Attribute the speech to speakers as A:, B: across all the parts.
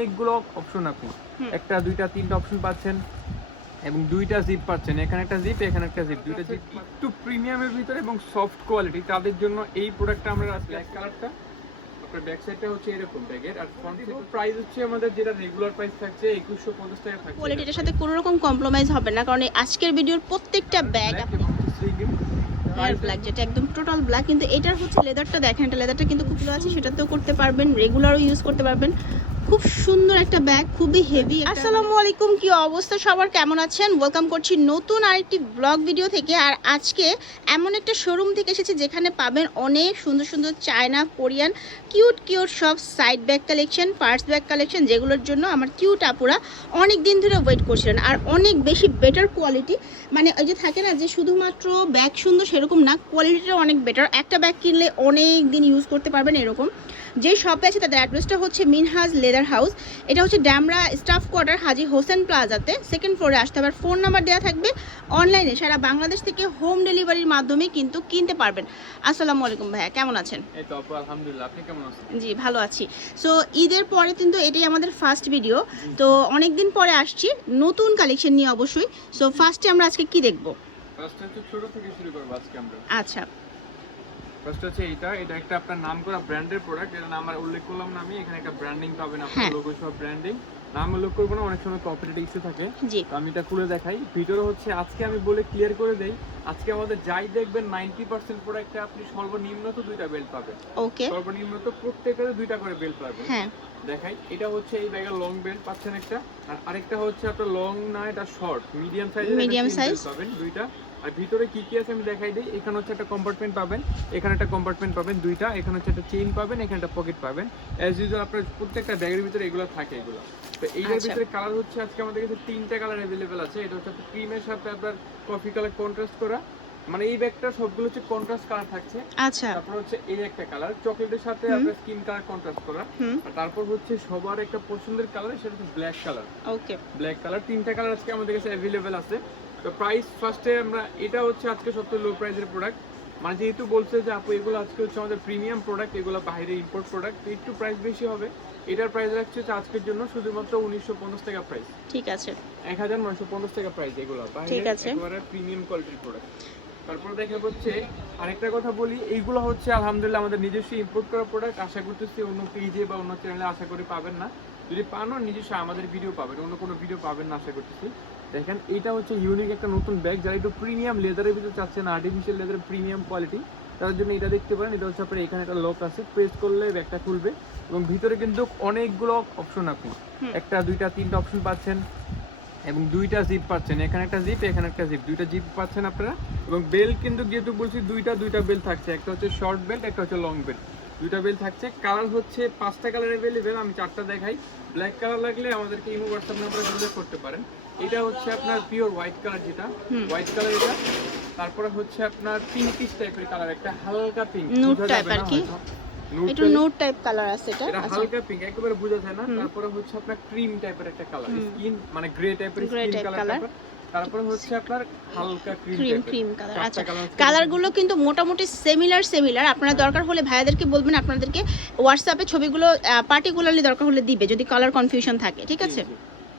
A: অনেকগুলো অপশন আপনি। একটা দুইটা তিনটা অপশন পাচ্ছেন এবং দুইটা জিপ পাচ্ছেন। এখানে একটা জিপ এখানে একটা জিপ দুইটা জিপ একটু প্রিমিয়ামের ভিতরে এবং সফট কোয়ালিটি তাদের জন্য এই প্রোডাক্টটা আমরা ব্ল্যাক কালারটা আপনার ব্যাক সাইডটা হচ্ছে এরকম ব্যাগের আর ফ্রন্ট প্রাইস হচ্ছে আমাদের যেটা রেগুলার প্রাইস থাকছে একুশশো পঞ্চাশ টাকা থাকছে।
B: কোয়ালিটিটার সাথে কোনো রকম কম্প্রোমাইজ হবে না কারণ এই আজকের ভিডিওর প্রত্যেকটা ব্যাগ
A: এবং
B: ব্ল্যাক যেটা একদম টোটাল ব্ল্যাক কিন্তু এটার হচ্ছে লেদারটা দেখেন এটা লেদারটা কিন্তু খুব ভালো আছে সেটাতেও করতে পারবেন রেগুলারও ইউজ করতে পারবেন। খুব সুন্দর একটা ব্যাগ খুবই হেভি আসসালামু আলাইকুম, কি অবস্থা? সবার কেমন আছেন? ওয়েলকাম করছি নতুন আরেকটি ব্লগ ভিডিও থেকে। আর আজকে এমন একটা শোরুম থেকে এসেছি যেখানে পাবেন অনেক সুন্দর সুন্দর চায়না, কোরিয়ান কিউট কিউট সব side bag collection purse bag collection যেগুলোর জন্য আমার কিউট আপুরা অনেক দিন ধরে ওয়েট করছিলেন। আর অনেক বেশি বেটার কোয়ালিটি মানে ওই যে থাকে না যে শুধুমাত্র ব্যাগ সুন্দর সেরকম না কোয়ালিটিটা অনেক বেটার একটা ব্যাগ কিনলে অনেক দিন ইউজ করতে পারবেন এরকম। যে শপে আছে তাদের অ্যাড্রেসটা হচ্ছে মিনহাজ লেদার হাউস এটা হচ্ছে ড্যামরা স্টাফ কোয়ার্টার হাজি হোসেন প্লাজাতে সেকেন্ড ফ্লোরে আসতে হবে ফোন নাম্বার দেওয়া থাকবে অনলাইনে সারা বাংলাদেশ থেকে হোম ডেলিভারির মাধ্যমে কিন্তু কিনতে পারবেন। আসসালামু আলাইকুম ভাইয়া কেমন আছেন?
A: এই তো আপু আলহামদুলিল্লাহ। আপনি কেমন আছেন?
B: জি ভালো আছি। সো ঈদের পরে কিন্তু এটাই আমাদের ফার্স্ট ভিডিও তো অনেক দিন পরে আসছি। নতুন কালেকশন নিয়ে অবশ্যই। সো ফার্স্টে আমরা আজকে কি দেখব?
A: ফার্স্ট হচ্ছে ছোট থেকে শুরু করব আজকে আমরা।
B: আচ্ছা।
A: ফার্স্ট হচ্ছে এটা এটা একটা আপনার নাম করা ব্র্যান্ডের প্রোডাক্ট এটা নাম উল্লেখ করলাম না আমি এখানে একটা ব্র্যান্ডিং পাবেন আপনার। লোগো সব ব্র্যান্ডিং নাম উল্লেখ করব না অনেক সময় কপিরাইট ইস্যু থাকে। তো আমি এটা খুলে দেখাই। ভিতরে হচ্ছে আজকে আমি বলে ক্লিয়ার করে দেই। আজকে আমাদের যাই দেখবেন নাইনটি পার্সেন্ট প্রোডাক্টে আপনি সর্বনিম্ন তো দুইটা বেল্ট পাবেন।
B: ওকে
A: সর্বনিম্ন তো প্রত্যেকের দুইটা করে বেল্ট পাবেন।
B: হ্যাঁ।
A: দেখাই এটা হচ্ছে এই ব্যাগের লং বেল্ট পাচ্ছেন একটা। আর আরেকটা হচ্ছে আপনার লং না এটা শর্ট মিডিয়াম সাইজের
B: Medium size।
A: পাবেন দুইটা। আর ভিতরে কি কি আছে আমি দেখাই দিই। এখানে হচ্ছে একটা কম্পার্টমেন্ট পাবেন। এখানে একটা কম্পার্টমেন্ট পাবেন দুইটা। এখানে হচ্ছে একটা চেইন পাবেন এখানে একটা পকেট পাবেন। অ্যাজ ইউজুয়াল আপনার প্রত্যেকটা ব্যাগের ভিতরে এগুলো থাকে এগুলো। তো এইটার
B: আচ্ছা।
A: ভিতরে কালার হচ্ছে আজকে আমাদের কাছে তিনটা কালার অ্যাভেলেবেল আছে। এটা হচ্ছে ক্রিমের সাথে আপনার কফি কালার কন্ট্রাস্ট করা। মানে এই ব্যাগটা সবগুলো হচ্ছে কন্ট্রাস্ট কালার থাকছে।
B: আচ্ছা।
A: তারপর হচ্ছে এই একটা কালার চকলেটের সাথে আপনার স্কিন কালার কন্ট্রাস্ট করা। আর তারপর হচ্ছে সবার একটা পছন্দের কালার সেটা হচ্ছে black colour
B: okay
A: black colour তিনটা কালার আজকে আমাদের কাছে অ্যাভেলেবেল আছে। তো প্রাইস ফার্স্টে আমরা এটা হচ্ছে আজকে সবচেয়ে লো প্রাইসের প্রোডাক্ট মানে যেহেতু বলছে যে আপু এগুলো আজকে হচ্ছে আমাদের প্রিমিয়াম প্রোডাক্ট এগুলো বাইরে ইম্পোর্ট প্রোডাক্ট একটু প্রাইস বেশি হবে। এটার প্রাইস রাখছে হচ্ছে আজকের জন্য শুধুমাত্র উনিশশো পঞ্চাশ টাকা প্রাইস
B: ঠিক আছে।
A: এক হাজার নয়শো পঞ্চাশ টাকা প্রাইস এগুলো
B: ঠিক আছে।
A: একেবারে প্রিমিয়াম কোয়ালিটির প্রোডাক্ট তারপর দেখা হচ্ছে আরেকটা কথা বলি এইগুলো হচ্ছে আলহামদুলিল্লাহ আমাদের নিজস্ব ইম্পোর্ট করা প্রোডাক্ট আশা করতেছি অন্য পেজে বা অন্য চ্যানেলে আশা করে পাবেন না। যদি পানও নিজস্ব আমাদের ভিডিও পাবেন অন্য কোনো ভিডিও পাবেন না আশা করতেছি। দেখেন এটা হচ্ছে ইউনিক একটা নতুন ব্যাগ যারা একটু প্রিমিয়াম লেদারের ভিতরে চাচ্ছেন আর্টিফিশিয়াল লেদারের প্রিমিয়াম কোয়ালিটি তার জন্য এটা দেখতে পারেন। এটা হচ্ছে আপনার এখানে একটা লক আছে প্রেস করলে ব্যাগটা খুলবে এবং ভিতরে কিন্তু অনেকগুলো অপশন আপনি। একটা দুইটা তিনটা অপশন পাচ্ছেন এবং দুইটা জিপ পাচ্ছেন। এখানে একটা জিপ এখানে একটা জিপ দুইটা জিপ পাচ্ছেন আপনারা এবং বেল্ট কিন্তু যেহেতু বলছি দুইটা দুইটা বেল্ট থাকছে। একটা হচ্ছে শর্ট বেল্ট একটা হচ্ছে লং বেল্ট দুইটা বেল্ট থাকছে। কালার হচ্ছে পাঁচটা কালার অ্যাভেলেবেল আমি চারটা দেখাই। ব্ল্যাক কালার লাগলে আমাদেরকে ইমো হোয়াটসঅ্যাপ নাম্বারে যোগাযোগ করতে পারেন। এটা হচ্ছে আপনার পিওর হোয়াইট কালার যেটা হোয়াইট কালার এটা। তারপরে হচ্ছে আপনার পিঙ্কিশ টাইপের কালার একটা হালকা পিঙ্ক
B: Nude type আর কি? একটু নোট টাইপ কালার আছে এটা
A: এটা
B: আচ্ছা।
A: হালকা পিঙ্ক একেবারে বোঝা যায় না। তারপরে হচ্ছে আপনার ক্রিম টাইপের একটা কালার স্কিন মানে গ্রে টাইপের স্কিন কালার তারপরে হচ্ছে আপনার হালকা ক্রিম
B: ক্রিম কালার আচ্ছা।
A: colour
B: কালারগুলো কিন্তু মোটামুটি সিমিলার সিমিলার আপনারা দরকার হলে ভাইয়াদেরকে বলবেন আপনাদেরকে হোয়াটসঅ্যাপে ছবিগুলো পার্টিকুলারলি দরকার হলে দিবে যদি কালার কনফিউশন থাকে ঠিক আছে।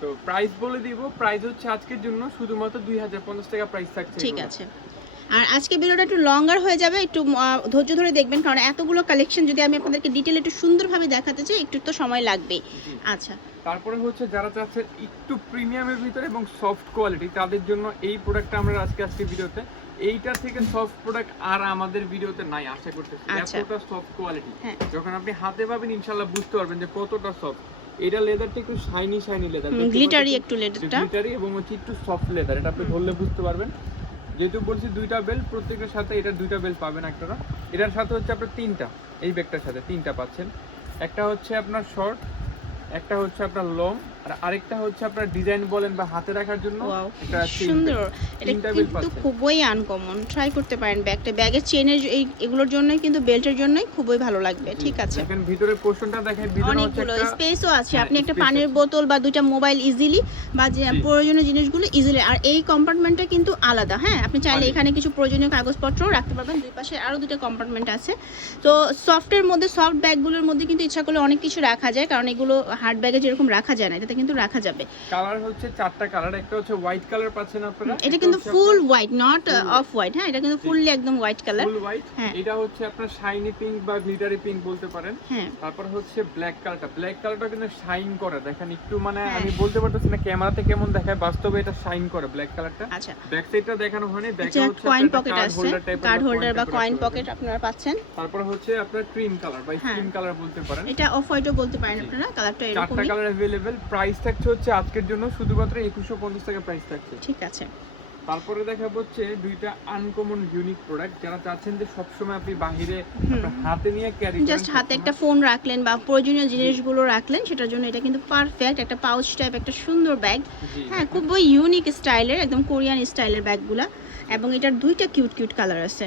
A: তো প্রাইস বলে দিব প্রাইস হচ্ছে আজকের জন্য শুধুমাত্র দুই হাজার পঞ্চাশ টাকা প্রাইস থাকছে
B: ঠিক আছে। আর আজকে ভিডিওটা একটু লঙ্গার হয়ে যাবে একটু ধৈর্য ধরে দেখবেন কারণ এতগুলো কালেকশন যদি আমি আপনাদেরকে ডিটেল একটু সুন্দরভাবে দেখাতে চাই একটু তো সময়
A: লাগবে।
B: আচ্ছা।
A: তারপরে হচ্ছে যারা চাচ্ছেন একটু প্রিমিয়ামের ভিতরে এবং সফট কোয়ালিটি তাদের জন্য এই প্রোডাক্টটা আমরা আজকে আজকে ভিডিওতে। এইটা থেকে সফট প্রোডাক্ট আর আমাদের ভিডিওতে নাই আশা করতেছি।
B: আচ্ছা।
A: এতটা সফট কোয়ালিটি
B: হ্যাঁ।
A: যখন আপনি হাতে পাবেন ইনশাল্লাহ বুঝতে পারবেন যে কতটা সফট এটা লেদারটা একটু শাইনি শাইনি লেদার
B: গ্লিটারি একটু লেদারটা
A: গ্লিটারি এবং হচ্ছে একটু সফট লেদার এটা আপনি ধরলে বুঝতে পারবেন। যেহেতু বলছি দুইটা বেল্ট প্রত্যেকটার সাথে এটা দুইটা বেল্ট পাবেন একটা এটার সাথে হচ্ছে আপনার তিনটা এই ব্যাগটার সাথে তিনটা পাচ্ছেন। একটা হচ্ছে আপনার শর্ট একটা হচ্ছে আপনার লং আর আরেকটা হচ্ছে আপনার ডিজাইন বলেন বা হাতে রাখার জন্য একটা
B: সুন্দর। এটা কিন্তু খুবই আনকমন ট্রাই করতে পারেন ব্যাগটা ব্যাগের চেনের এই এগুলোর জন্যই কিন্তু বেল্টের জন্যই খুবই ভালো লাগবে। ঠিক আছে।
A: দেখেন ভিতরের পোর্শনটা দেখেন ভিতরে
B: অনেকগুলো স্পেসও আছে।
A: হ্যাঁ,
B: আপনি একটা পানির বোতল বা দুইটা মোবাইল ইজিলি বা যে প্রয়োজনীয় জিনিসগুলো ইজিলি আর এই কম্পার্টমেন্টটা কিন্তু আলাদা হ্যাঁ? আপনি চাইলে এখানে কিছু প্রয়োজনীয় কাগজপত্রও রাখতে পারবেন। দুই পাশে আরও দুটো কম্পার্টমেন্ট আছে। তো সফটের মধ্যে সফট ব্যাগগুলোর মধ্যে কিন্তু ইচ্ছা করলে অনেক কিছু রাখা যায়। কারণ এগুলো হার্ড ব্যাগে যেরকম রাখা যায় না। এটাতে কিন্তু রাখা যাবে
A: কালার হচ্ছে চারটা কালার একটা হচ্ছে হোয়াইট কালার পাচ্ছেন আপনারা
B: এটা কিন্তু full white not off white হ্যাঁ এটা কিন্তু ফুললি একদম হোয়াইট কালার
A: ফুল হোয়াইট
B: হ্যাঁ।
A: এটা হচ্ছে আপনার শাইনি পিঙ্ক বা গ্লিটারি পিঙ্ক বলতে পারেন
B: হ্যাঁ
A: তারপর হচ্ছে ব্ল্যাক কালারটা ব্ল্যাক কালারটা কিন্তু শাইন করে দেখেন একটু মানে
B: হ্যাঁ।
A: আমি বলতে পারতেছি না ক্যামেরাতে কেমন দেখায় বাস্তবে এটা শাইন করে ব্ল্যাক কালারটা
B: আচ্ছা
A: ব্যাক সাইডটা দেখানো হয়নি ব্যাকে
B: এটা
A: হচ্ছে
B: কয়েন
A: আপনার
B: পকেট
A: কার্ড
B: আছে
A: হোল্ডার টাইপের
B: কার্ড হোল্ডার বা কয়েন পকেট আপনারা পাচ্ছেন
A: তারপর হচ্ছে আপনার ক্রিম কালার বা
B: হ্যাঁ।
A: স্কিন কালার বলতে পারেন
B: এটা অফ হোয়াইটও বলতে পারেন
A: জি।
B: আপনারা কালারটা
A: চারটা
B: এরকমই
A: কালার अवेलेबल প্রাইস থাকছে হচ্ছে আজকের জন্য শুধুমাত্র 2150 টাকা প্রাইস থাকছে।
B: ঠিক আছে।
A: তারপরে দেখা হচ্ছে দুইটা আনকমন ইউনিক প্রোডাক্ট যারা চাচ্ছেন যে সবসময় আপনি বাহিরে হাতে নিয়ে ক্যারি
B: জাস্ট হাতে একটা ফোন রাখলেন বা প্রয়োজনীয় জিনিসগুলো রাখলেন সেটার জন্য এটা কিন্তু পারফেক্ট একটা পাউচ টাইপ একটা সুন্দর ব্যাগ হ্যাঁ। খুবই ইউনিক স্টাইলের একদম কোরিয়ান স্টাইলের ব্যাগগুলা এবং এটার দুইটা কিউট কিউট কালার আছে।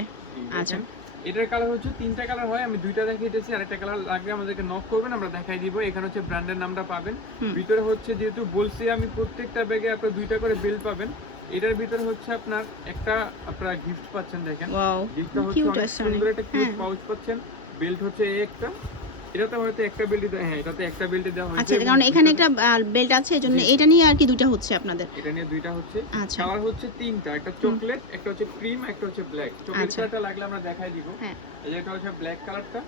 B: আচ্ছা।
A: এটার কালার হচ্ছে তিনটা কালার হয় আমি দুইটা দেখিয়ে দিয়েছি আরেকটা কালার লাগবে আমাদেরকে নক করবেন আমরা দেখাই দিব। এখানে হচ্ছে ব্র্যান্ডের নামটা পাবেন। ভিতরে হচ্ছে যেহেতু বলছি আমি প্রত্যেকটা ব্যাগে আপনার দুইটা করে বেল পাবেন। এটার ভিতরে হচ্ছে আপনার একটা আপনারা গিফট পাচ্ছেন দেখেন। গিফটটা হচ্ছে অনেক সুন্দর একটা কিউট
B: হ্যাঁ।
A: পাউচ পাচ্ছেন। বেল্ট হচ্ছে এই একটা। এটাতে হয়তো একটা বেল্ট হ্যাঁ এটাতে একটা বেল্ট দেওয়া হয়েছে
B: আচ্ছা কারণ এখানে একটা বেল্ট আছে এজন্য এটা নিয়ে আর কি দুইটা হচ্ছে আপনাদের?
A: এটা নিয়ে দুইটা হচ্ছে।
B: আচ্ছা।
A: কালার হচ্ছে তিনটা একটা চকলেট একটা হচ্ছে ক্রিম একটা হচ্ছে ব্ল্যাক চকলেট। কালারটা লাগলে আমরা দেখাই দিব।
B: হ্যাঁ।
A: এই হচ্ছে ব্ল্যাক কালারটা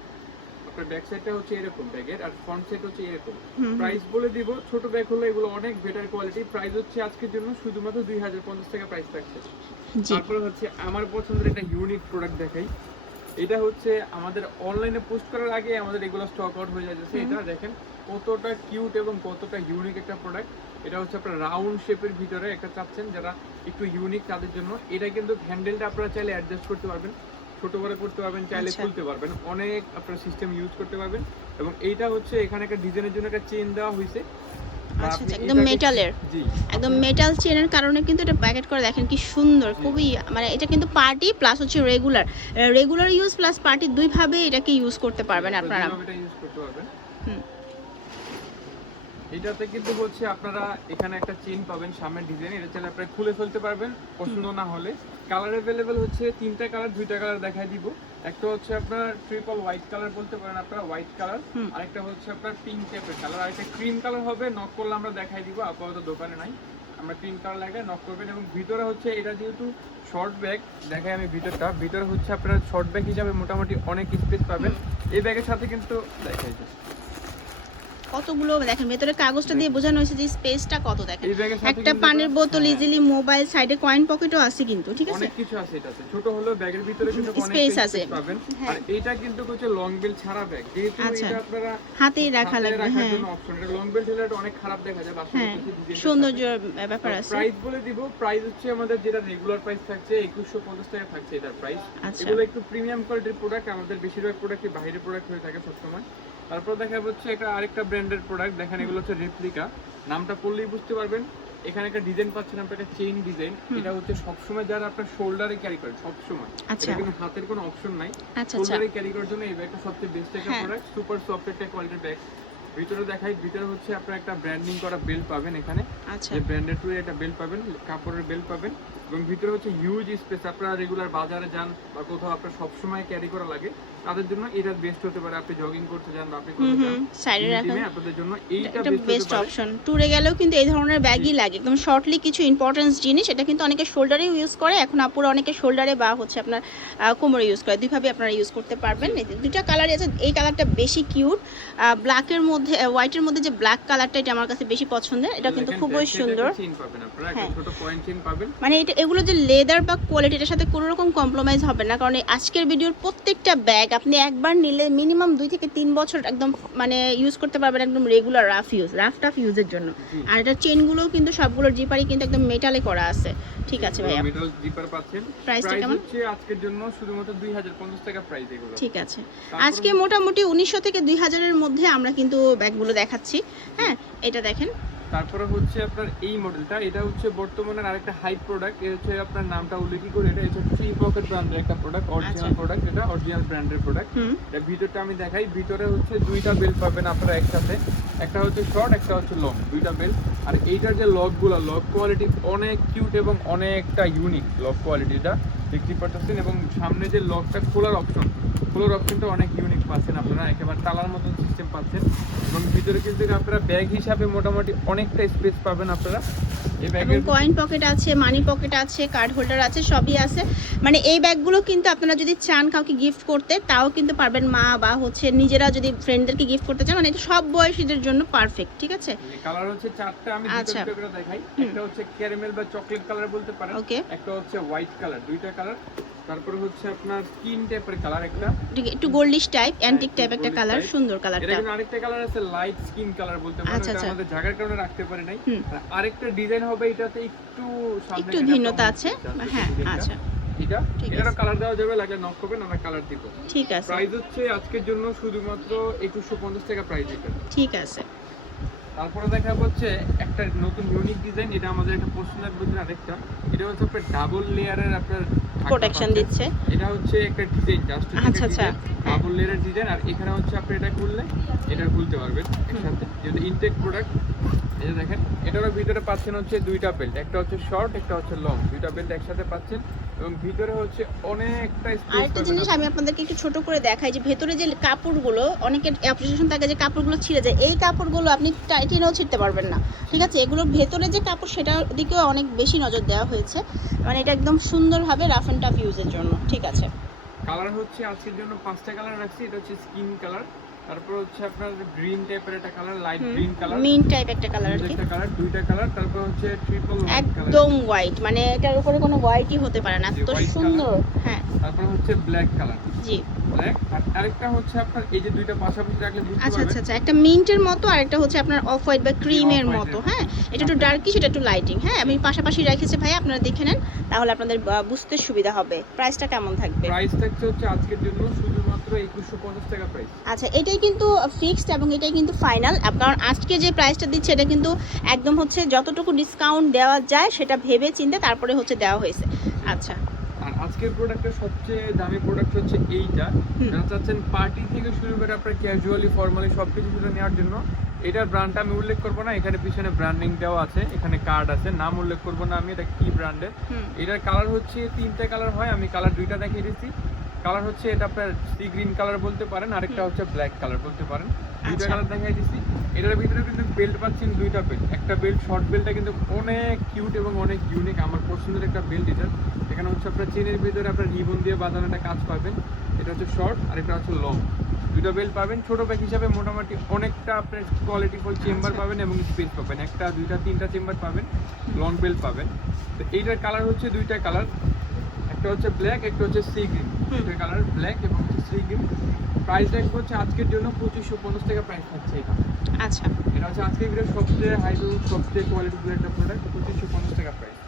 A: আপনার ব্যাক সাইডটা হচ্ছে এরকম ব্যাগের আর ফ্রন্ট সাইড হচ্ছে এরকম। প্রাইস বলে দিব ছোট ব্যাগ হলো এগুলো অনেক বেটার কোয়ালিটি প্রাইস হচ্ছে আজকের জন্য শুধুমাত্র দুই হাজার পঞ্চাশ টাকা প্রাইস থাকছে। তারপরে হচ্ছে আমার পছন্দের একটা ইউনিক প্রোডাক্ট দেখাই। এটা হচ্ছে আমাদের অনলাইনে পোস্ট করার আগে আমাদের এগুলো স্টক আউট হয়ে যাচ্ছে এটা দেখেন কতটা কিউট এবং কতটা ইউনিক একটা প্রোডাক্ট এটা হচ্ছে আপনার রাউন্ড শেপের ভিতরে একটা চাচ্ছেন যারা একটু ইউনিক তাদের জন্য। এটা কিন্তু হ্যান্ডেলটা আপনারা চাইলে অ্যাডজাস্ট করতে পারবেন। ছোট করে করতে পারবেন চাইলে
B: আচ্ছা।
A: খুলতে পারবেন। অনেক আপনার সিস্টেম ইউজ করতে পারবেন। এবং এইটা হচ্ছে এখানে একটা ডিজাইনের জন্য একটা চেন দেওয়া হয়েছে।
B: আচ্ছা, আচ্ছা, একদম মেটালের একদম মেটাল চেনের কারণে কিন্তু এটা প্যাকেট করে দেখেন কি সুন্দর খুবই মানে এটা কিন্তু পার্টি প্লাস হচ্ছে regular regular use plus party দুইভাবে এটাকে ইউজ করতে পারবেন আপনারা।
A: এটাতে কিন্তু হচ্ছে আপনারা এখানে একটা চেন পাবেন সামনের ডিজাইন এটা চাইলে আপনারা খুলে ফেলতে পারবেন পছন্দ না হলে। কালার অ্যাভেলেবেল হচ্ছে তিনটা কালার দুইটা কালার দেখায় দিব। একটা হচ্ছে আপনার ট্রিপল হোয়াইট কালার বলতে পারেন আপনারা হোয়াইট কালার। আরেকটা হচ্ছে আপনার পিঙ্ক টাইপের কালার আরেকটা ক্রিম কালার হবে নক করলে আমরা দেখাই দিব আপাতত দোকানে নাই। আমরা ক্রিম কালার লাগাই নক করবেন এবং ভিতরে হচ্ছে এটা যেহেতু শর্ট ব্যাগ দেখাই আমি ভিতরটা ভিতরে হচ্ছে আপনারা শর্ট ব্যাগ হিসাবে মোটামুটি অনেক স্পেস পাবেন। এই ব্যাগের সাথে কিন্তু দেখাই যায়
B: কতগুলো দেখেন ভেতরে কাগজটা দিয়ে বোঝানো হয়েছে যে স্পেসটা কত দেখেন। একটা পানির বোতল ইজিলি মোবাইল সাইডে কয়েন পকেটও আছে কিন্তু ঠিক আছে?
A: অনেক কিছু আছে এটাতে। ছোট হলেও ব্যাগের ভিতরে কিন্তু অনেক
B: space আছে।
A: পাবেন।
B: হ্যাঁ।
A: আর এটা কিন্তু হচ্ছে লং বেল ছাড়া ব্যাগ যেহেতু
B: আচ্ছা।
A: এটা আপনারা
B: হাতেই রাখা লাগবে হ্যাঁ।
A: অপশন এটা লং বেল হলে এটা অনেক খারাপ দেখা যায় বাসায়
B: হ্যাঁ। সৌন্দর্য ব্যাপার আছে।
A: প্রাইস বলে দিব। প্রাইস হচ্ছে আমাদের যেটা রেগুলার প্রাইস থাকছে একুশশো পঞ্চাশ টাকা থাকছে এটার প্রাইস
B: আচ্ছা।
A: এগুলো একটু প্রিমিয়াম কোয়ালিটির প্রোডাক্ট আমাদের বেশিরভাগ প্রোডাক্টই বাইরের প্রোডাক্ট হয়ে থাকে সবসময়। তারপর দেখা হচ্ছে এটা আরেকটা ব্র্যান্ডের প্রোডাক্ট দেখেন এগুলো হচ্ছে রেপ্লিকা নামটা পড়লেই বুঝতে পারবেন। এখানে একটা ডিজাইন পাচ্ছেন আপনার একটা চেইন ডিজাইন এটা হচ্ছে সবসময় যারা আপনার শোল্ডারে ক্যারি করেন সবসময়।
B: আচ্ছা।
A: এটা কিন্তু হাতের কোনো অপশন নাই।
B: আচ্ছা আচ্ছা।
A: শোল্ডারে ক্যারি করার জন্য এই ব্যাগটা সবচেয়ে বেস্ট একটা। প্রোডাক্ট সুপার সফট একটা কোয়ালিটির ব্যাগ ভিতরে দেখাই ভিতরে হচ্ছে আপনার একটা ব্র্যান্ডিং করা বেল্ট পাবেন এখানে।
B: আচ্ছা।
A: যে ব্র্যান্ডেড টু একটা বেল্ট পাবেন কাপড়ের বেল্ট পাবেন। এবং ভিতরে হচ্ছে হিউজ স্পেস আপনারা রেগুলার বাজারে যান বা কোথাও আপনার সবসময় ক্যারি করা লাগে তাদের জন্য এটা বেস্ট হতে পারে। আপনি জগিং করতে যান বা আপনি
B: সাইডে রাখা
A: জিমে আপনাদের জন্য এইটা বেস্ট
B: অপশন ট্যুরে গেলেও কিন্তু এই ধরনের ব্যাগই লাগে। একদম শর্টলি কিছু ইম্পর্টেন্স জিনিস এটা কিন্তু অনেকে শোল্ডারেও ইউজ করে। এখন আপুরা অনেকে শোল্ডারে বা হচ্ছে আপনার কোমরে ইউজ করে। দুইভাবে আপনারা ইউজ করতে পারবেন। দুইটা কালারই আছে। এই কালারটা বেশি কিউট ব্ল্যাকের মধ্যে হোয়াইটের মধ্যে যে ব্ল্যাক কালারটা এটা আমার কাছে বেশি পছন্দের। এটা কিন্তু খুবই সুন্দর। হ্যাঁ।
A: একটা ছোট পয়েন্ট চেইন পাবেন।
B: মানে এটা এগুলো যে লেদার বা কোয়ালিটিটার সাথে কোনো রকম কম্প্রোমাইজ হবে না। কারণ আজকের ভিডিওর প্রত্যেকটা ব্যাগ আপনি একবার নিলে মিনিমাম দুই থেকে তিন বছর একদম মানে ইউজ করতে পারবেন একদম regular rough use rough tough ইউজের জন্য। আর এটা চেনগুলোও কিন্তু সবগুলোর জিপারই কিন্তু একদম মেটালে করা আছে। ঠিক আছে ভাইয়া?
A: মেটাল জিপার পাচ্ছেন।
B: প্রাইসটা
A: প্রাইস
B: কেমন?
A: হচ্ছে আজকের জন্য শুধুমাত্র 2050 টাকা প্রাইস এগুলো।
B: ঠিক আছে। আজকে মোটামুটি উনিশশো থেকে দুই হাজারের মধ্যে আমরা কিন্তু ব্যাগগুলো দেখাচ্ছি। হ্যাঁ এটা দেখেন।
A: তারপরে হচ্ছে আপনার এই মডেলটা এটা হচ্ছে বর্তমানে আরেকটা হাই প্রোডাক্ট এটা হচ্ছে আপনার নামটা উল্লেখ করে? এটা হচ্ছে থ্রি পকেট ব্র্যান্ডের একটা প্রোডাক্ট অরিজিনাল। প্রোডাক্ট এটা অরিজিনাল ব্র্যান্ডের প্রোডাক্টের ভিতরটা আমি দেখাই। ভিতরে হচ্ছে দুইটা বেল পাবেন আপনারা একসাথে। একটা হচ্ছে শর্ট একটা হচ্ছে লং দুইটা বেল আর এইটার যে লকগুলো লক কোয়ালিটি অনেক কিউট এবং অনেকটা ইউনিক লক কোয়ালিটিটা দেখতে পাচ্ছেন এবং সামনে যে লকটা খোলার অপশন খোলার অপশনটা অনেক ইউনিক পাচ্ছেন আপনারা, একেবারে তালার মতন সিস্টেম পাচ্ছেন এবং ভিতরে কিন্তু আপনারা ব্যাগ হিসাবে মোটামুটি অনেকটা স্পেস পাবেন আপনারা।
B: এবং কয়েন পকেট আছে মানি পকেট আছে কার্ড হোল্ডার আছে সবই আছে। মানে এই ব্যাগগুলো কিন্তু আপনারা যদি চান কাউকে গিফট করতে তাও কিন্তু পারবেন মা বা হচ্ছে নিজেরা যদি ফ্রেন্ডদেরকে গিফট করতে চান মানে এটা সব বয়সীদের জন্য পারফেক্ট ঠিক আছে?
A: কালার হচ্ছে চারটা আমি
B: আচ্ছা।
A: দেখাই। একটা হচ্ছে ক্যারামেল বা চকলেট কালার বলতে পারেন একটা হচ্ছে হোয়াইট কালার দুইটা কালার তারপরে হচ্ছে আপনার স্কিন টাইপের কালার একটা।
B: একটু গোল্ডিশ টাইপ অ্যান্টিক টাইপ একটা কালার। সুন্দর কালারটা
A: কিন্তু আরেকটা কালার আছে লাইট স্কিন কালার বলতে পারেন
B: আচ্ছা,
A: এটা
B: আচ্ছা।
A: আমাদের জায়গার কারণে রাখতে পারি নাই। আর আরেকটা ডিজাইন হবে এটাতে একটু সামনে
B: একটু ভিন্নতা আছে হ্যাঁ আচ্ছা।
A: এটা?
B: ঠিক
A: এটারও কালার দেওয়া যাবে লাগলে নক করবেন আমরা কালার দিব।
B: ঠিক আছে।
A: প্রাইস হচ্ছে আজকের জন্য শুধুমাত্র একুশশো পঞ্চাশ টাকা প্রাইস এটা
B: ঠিক আছে।
A: তারপরে দেখা হচ্ছে একটা নতুন ইউনিক ডিজাইন এটা আমাদের একটা পোস্টনার ভিতরে আরেকটা। এটা হচ্ছে আপনার ডাবল লেয়ারের আপনার
B: প্রোটেকশন দিচ্ছে।
A: এটা হচ্ছে একটা ডিজাইন জাস্ট
B: আচ্ছা, আচ্ছা।
A: ডাবল লেয়ারের ডিজাইন আর এখানে হচ্ছে আপনি এটা খুললে এটা খুলতে পারবেন একসাথে। যেহেতু ইনটেক প্রোডাক্ট এই যে দেখেন এটারও ভিতরে পাচ্ছেন হচ্ছে দুইটা বেল্ট একটা হচ্ছে শর্ট একটা হচ্ছে লং দুইটা বেল্ট একসাথে পাচ্ছেন এবং ভিতরে হচ্ছে অনেকটা স্পেস
B: আরেকটা জিনিস আমি আপনাদেরকে একটু ছোট করে দেখাই যে ভেতরে যে কাপড়গুলো অনেকের অ্যাপ্লিকেশন থাকে যে কাপড়গুলো ছিঁড়ে যায় এই কাপড়গুলো আপনি টাইটেনেও ছিঁড়তে পারবেন না ঠিক আছে? এগুলোর ভেতরে যে কাপড় সেটার দিকেও অনেক বেশি নজর দেওয়া হয়েছে মানে এটা একদম সুন্দরভাবে রাফ অ্যান্ড টাফ ইউজের জন্য ঠিক আছে?
A: কালার হচ্ছে আজকের জন্য পাঁচটা কালার রাখছি এটা হচ্ছে স্কিন কালার তারপর হচ্ছে আপনার গ্রিন টাইপের একটা colour light green colour
B: mint type একটা কালার আর কি।
A: একটা কালার দুইটা কালার তারপর হচ্ছে ট্রিপল
B: একদম হোয়াইট মানে এটার উপরে কোনো হোয়াইটই হতে পারে না এত সুন্দর হ্যাঁ।
A: তারপর হচ্ছে ব্ল্যাক কালার
B: জি।
A: ব্ল্যাক আর আরেকটা হচ্ছে আপনার এই যে দুইটা পাশাপাশি রাখলে বুঝতে
B: আচ্ছা আচ্ছা আচ্ছা একটা মিন্টের মতো আর একটা হচ্ছে আপনার অফ হোয়াইট বা ক্রিমের মতো হ্যাঁ। এটা একটু ডার্কি সেটা একটু লাইটিং হ্যাঁ। আমি পাশাপাশি রেখেছি ভাই আপনারা দেখে নেন তাহলে আপনাদের বুঝতে সুবিধা হবে। প্রাইসটা কেমন থাকবে?
A: প্রাইস থাকছে হচ্ছে আজকের জন্য শুধুমাত্র টাকা প্রাইস
B: আচ্ছা এটাই কিন্তু ফিক্সড এবং এটাই কিন্তু ফাইনাল কারণ আজকে যে প্রাইসটা দিচ্ছে এটা কিন্তু একদম হচ্ছে যতটুকু ডিসকাউন্ট দেওয়া যায় সেটা ভেবে চিন্তে তারপরে হচ্ছে দেওয়া হয়েছে। আচ্ছা।
A: আর আজকের প্রোডাক্টের সবচেয়ে দামি প্রোডাক্ট হচ্ছে এইটা। যারা চাচ্ছেন পার্টি থেকে শুরু করে আপনার ক্যাজুয়ালি ফর্মালি সব কিছু নেওয়ার জন্য এটার ব্র্যান্ডটা আমি উল্লেখ করব না এখানে পিছনে ব্র্যান্ডিং দেওয়া আছে এখানে কার্ড আছে নাম উল্লেখ করব না আমি এটা কি ব্র্যান্ডের এটার কালার হচ্ছে তিনটে কালার হয় আমি কালার দুইটা দেখিয়ে দিচ্ছি। কালার হচ্ছে এটা আপনার সি গ্রিন কালার বলতে পারেন আরেকটা হচ্ছে ব্ল্যাক কালার বলতে পারেন। দুইটা
B: আচ্ছা।
A: কালার দেখাই দিচ্ছি এটার ভিতরে কিন্তু বেল্ট পাচ্ছেন দুইটা বেল্ট একটা বেল্ট শর্ট বেল্টটা কিন্তু অনেক কিউট এবং অনেক ইউনিক আমার পছন্দের একটা বেল্ট এটা। এখানে হচ্ছে আপনার চেনের ভিতরে আপনার রিবন দিয়ে বাঁধানো একটা কাজ পাবেন। এটা হচ্ছে শর্ট আর এটা হচ্ছে লং দুটো বেল্ট পাবেন। ছোট ব্যাগ হিসাবে মোটামুটি অনেকটা আপনার কোয়ালিটি ফুল চেম্বার
B: আচ্ছা।
A: পাবেন এবং স্পেস পাবেন। একটা দুইটা তিনটা চেম্বার পাবেন। লং বেল্ট পাবেন। তো এইটার কালার হচ্ছে দুইটা কালার একটা হচ্ছে ব্ল্যাক একটা হচ্ছে সি গ্রিন দুইটা কালার ব্ল্যাক এবং সি গ্রিন প্রাইস রাখব হচ্ছে আজকের জন্য পঁচিশশো পঞ্চাশ টাকা প্রাইস থাকছে এটা।
B: আচ্ছা।
A: এটা হচ্ছে আজকের ভিডিও সবচেয়ে হাই সবচেয়ে কোয়ালিটিফুল একটা প্রোডাক্ট পঁচিশশো পঞ্চাশ টাকা প্রাইস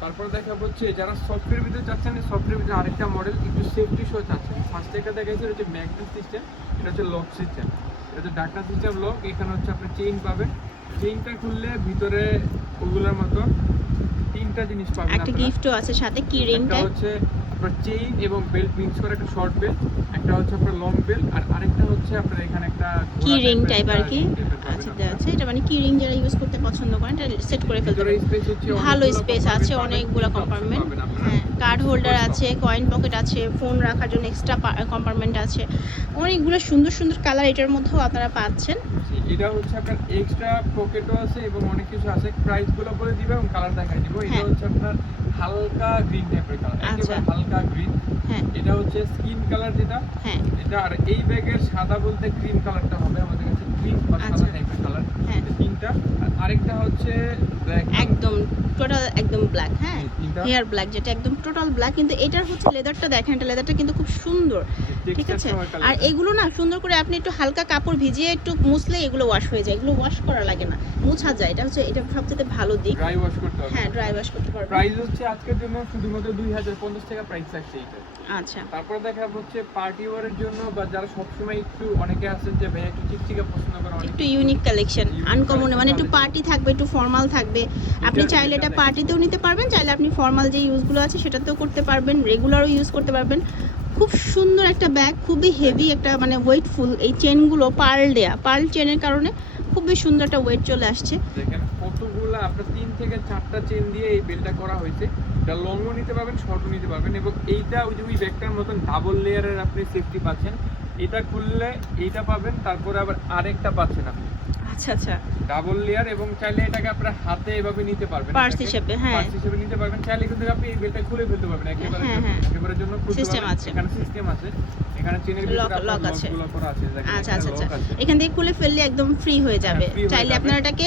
A: তারপর দেখা হচ্ছে যারা সফটওয়্যার ভিতরে চাচ্ছেন সফটওয়্যার ভিতরে আরেকটা মডেল একটু সেফটি শো চাচ্ছেন। ফার্স্ট একটা দেখাইছে এটা হচ্ছে ম্যাগনেট সিস্টেম এটা হচ্ছে লক সিস্টেম এটা হচ্ছে ডাক্তার সিস্টেম লক এখানে হচ্ছে আপনি চেইন পাবেন। চেইনটা খুললে ভিতরে ওগুলোর মতো তিনটা জিনিস পাবেন
B: একটা গিফটও আছে সাথে কি রিং
A: একটা হচ্ছে আপনার চেইন এবং বেল্ট মিক্স করে একটা শর্ট বেল্ট একটা হচ্ছে আপনার লং বেল্ট আর আরেকটা হচ্ছে আপনার এখানে একটা
B: কি রিং টাইপ আর কি আচ্ছা। দেওয়া আছে। এটা মানে কি রিং যারা ইউজ করতে পছন্দ করেন এটা সেট করে ফেলতে ভালো স্পেস আছে অনেকগুলো কম্পার্টমেন্ট হ্যাঁ কার্ড হোল্ডার আছে কয়েন পকেট আছে ফোন রাখার জন্য এক্সট্রা কম্পার্টমেন্ট আছে। অনেকগুলো সুন্দর সুন্দর কালার এটার মধ্যেও আপনারা পাচ্ছেন।
A: এটা হচ্ছে আপনার এক্সট্রা পকেটও আছে এবং অনেক কিছু আছে। প্রাইসগুলো বলে দিবে এবং কালার দেখাই দিব। এটা
B: হ্যাঁ।
A: হচ্ছে আপনার হালকা গ্রিন টাইপের কালার। একেবারে হালকা গ্রিন
B: হ্যাঁ।
A: এটা হচ্ছে স্কিন কালার যেটা।
B: হ্যাঁ।
A: এটা আর এই ব্যাগের সাদা বলতে ক্রিম কালারটা হবে আমাদের কাছে। ক্রিম বা সাদা
B: আচ্ছা।
A: টাইপের কালার
B: হ্যাঁ।
A: তিনটা। আর আরেকটা হচ্ছে ব্ল্যাক
B: একদম টোটাল একদম ব্ল্যাক হ্যাঁ? হেয়ার ব্ল্যাক যেটা একদম টোটাল ব্ল্যাক কিন্তু এটার হচ্ছে লেদারটা দেখেন এটা লেদারটা কিন্তু খুব সুন্দর ঠিক আছে? আর এগুলো না সুন্দর করে আপনি একটু হালকা কাপড় ভিজিয়ে একটু মুছলে এগুলো ওয়াশ হয়ে যায় এগুলো ওয়াশ করা লাগে না মোছা যায় এটা হচ্ছে এটা সবচেয়ে ভালো দিক।
A: ড্রাই ওয়াশ করতে হবে।
B: হ্যাঁ ড্রাই ওয়াশ করতে পারবেন।
A: প্রাইস হচ্ছে আজকের জন্য শুধুমাত্র দুই হাজার পঞ্চাশ টাকা প্রাইস থাকছে এইটা
B: আচ্ছা।
A: তারপরে দেখা হচ্ছে পার্টি ওয়ারের জন্য বা যারা সবসময় একটু অনেকে আছেন যে ভাই একটু চিকচিকা পছন্দ করে অনেকে
B: একটু ইউনিক কালেকশন আনকমন মানে একটু। পার্টি থাকবে একটু ফর্মাল থাকবে। আপনি চাইলে
A: এটা।
B: পার্টিতেও নিতে পারবেন চাইলে আপনি ফর্মাল যে ইউজগুলো আছে সেটাতেও করতে পারবেন রেগুলারও ইউজ করতে পারবেন। খুব সুন্দর একটা ব্যাগ খুবই হেভি একটা মানে ওয়েটফুল এই চেনগুলো পার্ল দেয়া। পার্ল চেনের কারণে খুবই সুন্দর একটা ওয়েট চলে আসছে।
A: দেখেন কতগুলো আপনার তিন থেকে চারটা চেন দিয়ে এই বেলটা করা হয়েছে। এটা লংও নিতে পারবেন শর্টও নিতে পারবেন এবং এইটা ওই যে ওই ব্যাগটার মতন ডাবল লেয়ারের আপনি সেফটি পাচ্ছেন। এটা খুললে এইটা পাবেন, তারপরে আবার আরেকটা পাচ্ছেন আপনি।
B: আচ্ছা আচ্ছা।
A: ডাবল লেয়ার এবং চাইলে এটাকে আপনার হাতে এভাবে নিতে পারবেন এটাকে।
B: হিসেবে, হ্যাঁ।
A: purse হিসেবে নিতে পারবেন। চাইলে কিন্তু আপনি এই বেলটা খুলে ফেলতে পারবেন। একেবারে
B: হ্যাঁ, হ্যাঁ।
A: একেবারে জন্য পারবেন।
B: আছে।
A: এখানে সিস্টেম আছে। এখানে চেনের আপনার
B: lock আছে। আচ্ছা আচ্ছা আচ্ছা। এখান থেকে খুলে ফেললে একদম ফ্রি হয়ে যাবে।
A: হ্যাঁ, হয়ে
B: চাইলে আপনারা এটাকে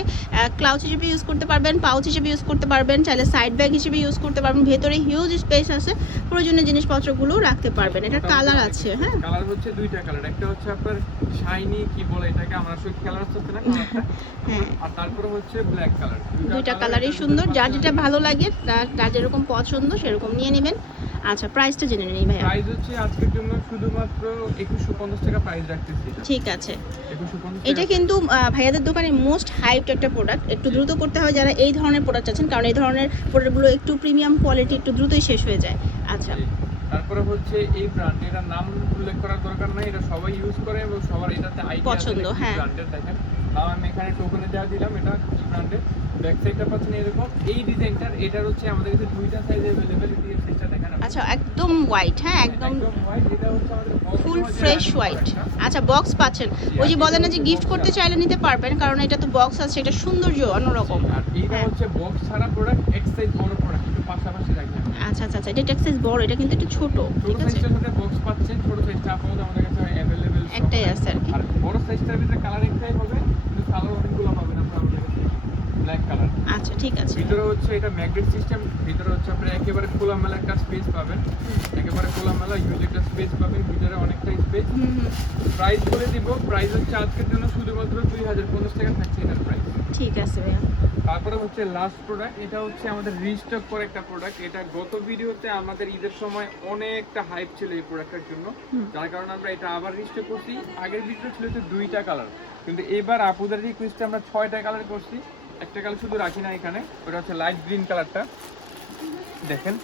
B: ক্লাউচ হিসেবে ইউজ করতে পারবেন পাউচ হিসেবে ইউজ করতে পারবেন চাইলে সাইড ব্যাগ হিসেবে ইউজ করতে পারবেন। ভেতরে হিউজ স্পেস আছে। প্রয়োজনীয় জিনিসপত্রগুলো রাখতে পারবেন।
A: এটা
B: কালার আছে হ্যাঁ।
A: কালার হচ্ছে দুইটা কালার একটা হচ্ছে আপনার শাইনি কি বলে এটাকে? আমরা আসলে কালার হচ্ছে না।
B: হ্যাঁ
A: আর তারপরে হচ্ছে ব্ল্যাক কালার
B: দুইটা কালারই সুন্দর যার যেটা ভালো লাগে তার যার যেরকম পছন্দ সেরকম নিয়ে নেবেন। আচ্ছা প্রাইসটা জেনে নিই ভাইয়া।
A: প্রাইস হচ্ছে আজকের জন্য শুধুমাত্র একুশশো পঞ্চাশ টাকা প্রাইস রাখতেছি।
B: ঠিক আছে। এটা কিন্তু ভাইয়াদের দোকানে মোস্ট হাইপড একটা প্রোডাক্ট একটু দ্রুত করতে হয় যারা এই ধরনের প্রোডাক্ট আছেন কারণ এই ধরনের প্রোডাক্টগুলো একটু প্রিমিয়াম কোয়ালিটি একটু দ্রুতই শেষ হয়ে যায়। আচ্ছা।
A: তারপরে হচ্ছে এই ব্র্যান্ড এটার নাম উল্লেখ করার দরকার নাই। এটা সবাই ইউজ করে এবং সবার এটাতে আইডিয়া
B: পছন্দ, হ্যাঁ।
A: ব্র্যান্ডের দেখেন। নাম আমি এখানে টোকেনে দেওয়া দিলাম এটা কি ব্র্যান্ডের ব্যাক সাইডটা পাচ্ছেন এরকম এই ডিজাইনটার এটার হচ্ছে আমাদের কাছে দুইটা সাইজ अवेलेबल এই সাইজটা দেখেন আপনি।
B: আচ্ছা একদম হোয়াইট হ্যাঁ একদম
A: একদম হোয়াইট এটা হচ্ছে আমাদের box
B: ফুল
A: মধ্যে
B: ফ্রেশ
A: রাখতে
B: হোয়াইট
A: পারেন না।
B: আচ্ছা বক্স পাচ্ছেন ওই যে বলে না যে গিফট করতে চাইলে নিতে পারবেন কারণ এটা তো বক্স আছে এটা সৌন্দর্য অন্যরকম
A: আর এইটা
B: হ্যাঁ।
A: হচ্ছে বক্স ছাড়া প্রোডাক্ট এক সাইজ বড় প্রোডাক্ট একটু পাশাপাশি রাখবেন
B: আচ্ছা আচ্ছা আচ্ছা এটা টেক্সাইজ বড় এটা কিন্তু একটু ছোট
A: ছোট
B: ঠিক আছে
A: সাইজটার সাথে বক্স পাচ্ছেন ছোট সাইজটা আপাতত আমাদের কাছে अवेलेबल
B: একটাই আছে আর কি
A: আর বড় সাইজটার ভিতরে কালার একটাই হবে কিন্তু কালার অনেকগুলো পাবেন আপনারা ব্ল্যাক কালার
B: আচ্ছা ঠিক আছে।
A: ভিতরে হচ্ছে এটা ম্যাগনেট সিস্টেম ভিতরে হচ্ছে আপনি একেবারে খোলামেলা একটা স্পেস পাবেন। একেবারে খোলামেলা ইউজ একটা স্পেস পাবেন ভিতরে অনেকটা স্পেস প্রাইস বলে দিব প্রাইস হচ্ছে আজকের জন্য শুধুমাত্র দুই হাজার পঞ্চাশ টাকা থাকছে এটার প্রাইস
B: ঠিক আছে ভাইয়া।
A: তারপরে হচ্ছে লাস্ট প্রোডাক্ট এটা হচ্ছে আমাদের রিস্টক করে একটা প্রোডাক্ট এটা গত ভিডিওতে আমাদের ঈদের সময় অনেকটা হাইপ ছিল এই প্রোডাক্টের জন্য। যার কারণে আমরা এটা আবার রিস্টক করছি। আগের ভিডিও ছিল হচ্ছে দুইটা কালার কিন্তু এবার আপুদের রিকোয়েস্টে আমরা ছয়টা কালার করছি। একটা কালার শুধু রাখি না এখানে ওটা হচ্ছে লাইট গ্রিন কালারটা দেখেন।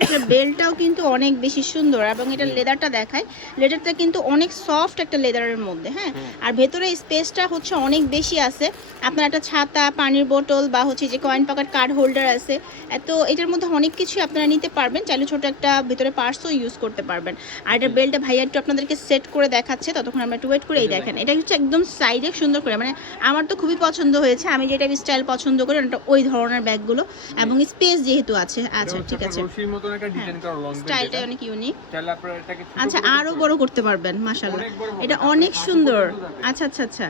B: এটার বেলটাও কিন্তু অনেক বেশি সুন্দর এবং এটা লেদারটা দেখায়। লেদারটা কিন্তু অনেক সফট একটা লেদারের মধ্যে হ্যাঁ? আর ভেতরে স্পেসটা হচ্ছে অনেক বেশি আছে। আপনার একটা ছাতা পানির বোতল বা হচ্ছে যে কয়েন পকেট কার্ড হোল্ডার আছে। এত এটার মধ্যে অনেক কিছু আপনারা নিতে পারবেন। চাইলে ছোট একটা ভেতরে পার্সও ইউজ করতে পারবেন। আর এটার বেলটা ভাইয়া একটু আপনাদেরকে সেট করে দেখাচ্ছে। ততক্ষণ আমরা একটু ওয়েট করেই দেখেন। এটা হচ্ছে একদম সাইডে সুন্দর করে। মানে আমার তো খুবই পছন্দ হয়েছে। আমি যেটা স্টাইল পছন্দ করি ওটা ওই ধরনের ব্যাগগুলো এবং স্পেস যেহেতু আছে। আচ্ছা ঠিক আছে।
A: মতন একটা ডিজাইন করা লং
B: স্টাইলটা অনেক ইউনিক
A: চাইলে আপনারা এটাকে
B: আচ্ছা
A: আরও
B: বড় করতে পারবেন মাশাআল্লাহ। এটা অনেক সুন্দর। আচ্ছা আচ্ছা আচ্ছা।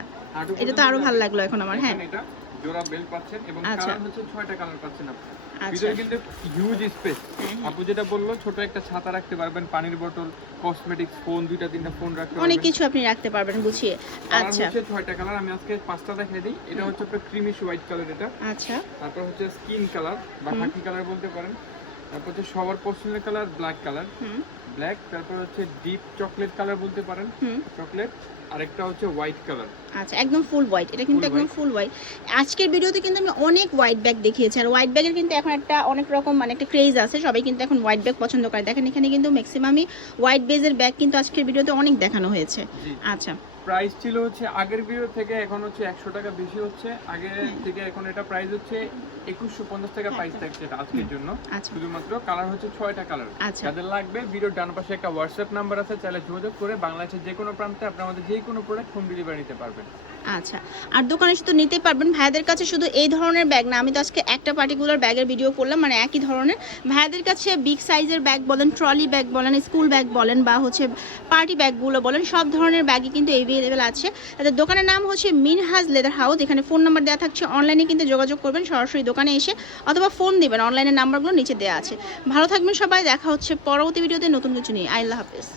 B: এটা তো
A: আরও
B: ভালো লাগল এখন আমার হ্যাঁ।
A: এটা জোড়া বেল্ট পাচ্ছেন এবং
B: আচ্ছা।
A: কালার হচ্ছে কালার পাচ্ছেন আপনি।
B: আচ্ছা।
A: ভিতরে কিন্তু হিউজ স্পেস
B: হ্যাঁ, হ্যাঁ।
A: আপু যেটা বলল ছোট একটা ছাতা রাখতে পারবেন পানির বোতল কসমেটিক্স ফোন দুইটা তিনটা ফোন রাখতে
B: অনেক কিছু আপনি রাখতে পারবেন গুছিয়ে। আচ্ছা।
A: হচ্ছে ছয়টা কালার আমি আজকে পাঁচটা দেখাই দিই। এটা হচ্ছে আপনার ক্রিমিশ হোয়াইট কালার এটা।
B: আচ্ছা।
A: তারপর হচ্ছে স্কিন কালার বা খাকি কালার বলতে পারেন। তারপর হচ্ছে সবার পছন্দের কালার ব্ল্যাক কালার।
B: হুম।
A: ব্ল্যাক তারপর হচ্ছে ডিপ চকলেট কালার বলতে পারেন।
B: হুম।
A: চকলেট আরেকটা হচ্ছে হোয়াইট কালার।
B: আচ্ছা একদম ফুল হোয়াইট এটা কিন্তু একদম ফুল হোয়াইট আজকের ভিডিওতে কিন্তু আমি অনেক হোয়াইট ব্যাগ দেখিয়েছি। আর হোয়াইট ব্যাগের কিন্তু এখন একটা অনেক রকম মানে একটা ক্রেজ আছে। সবাই কিন্তু এখন হোয়াইট ব্যাগ পছন্দ করে। দেখেন এখানে কিন্তু ম্যাক্সিমামই হোয়াইট বেজের ব্যাগ কিন্তু আজকের ভিডিওতে অনেক দেখানো হয়েছে। আচ্ছা।
A: প্রাইস ছিল হচ্ছে আগের ভিডিও থেকে এখন হচ্ছে একশো টাকা বেশি হচ্ছে। আগের থেকে এখন এটা প্রাইস হচ্ছে একুশশো পঞ্চাশ টাকা প্রাইস থাকছে এটা আজকের জন্য।
B: আচ্ছা।
A: শুধুমাত্র কালার হচ্ছে ছয়টা কালার
B: আচ্ছা।
A: যাদের লাগবে ভিডিওর ডান পাশে একটা হোয়াটসঅ্যাপ নাম্বার আছে চাইলে যোগাযোগ করে বাংলাদেশের যে কোনো প্রান্তে আপনি আমাদের যে কোনো প্রোডাক্ট হোম ডেলিভারি নিতে পারবেন।
B: আচ্ছা। আর দোকানে শুধু নিতেই পারবেন। ভাইয়াদের কাছে শুধু এই ধরনের ব্যাগ না আমি তো আজকে একটা পার্টিকুলার ব্যাগের ভিডিও করলাম মানে একই ধরনের। ভাইয়াদের কাছে বিগ সাইজের ব্যাগ বলেন ট্রলি ব্যাগ বলেন স্কুল ব্যাগ বলেন বা হচ্ছে পার্টি ব্যাগগুলো বলেন সব ধরনের ব্যাগই কিন্তু অ্যাভেলেবেল আছে। তাদের দোকানের নাম হচ্ছে মিনহাজ লেদার হাউস। এখানে ফোন নাম্বার দেওয়া থাকছে অনলাইনে কিন্তু যোগাযোগ করবেন, সরাসরি দোকানে এসে অথবা ফোন দেবেন। অনলাইনের নাম্বারগুলো নিচে দেওয়া আছে। ভালো থাকবেন সবাই, দেখা হচ্ছে পরবর্তী ভিডিওতে নতুন কিছু নিয়ে। আল্লাহ হাফেজ।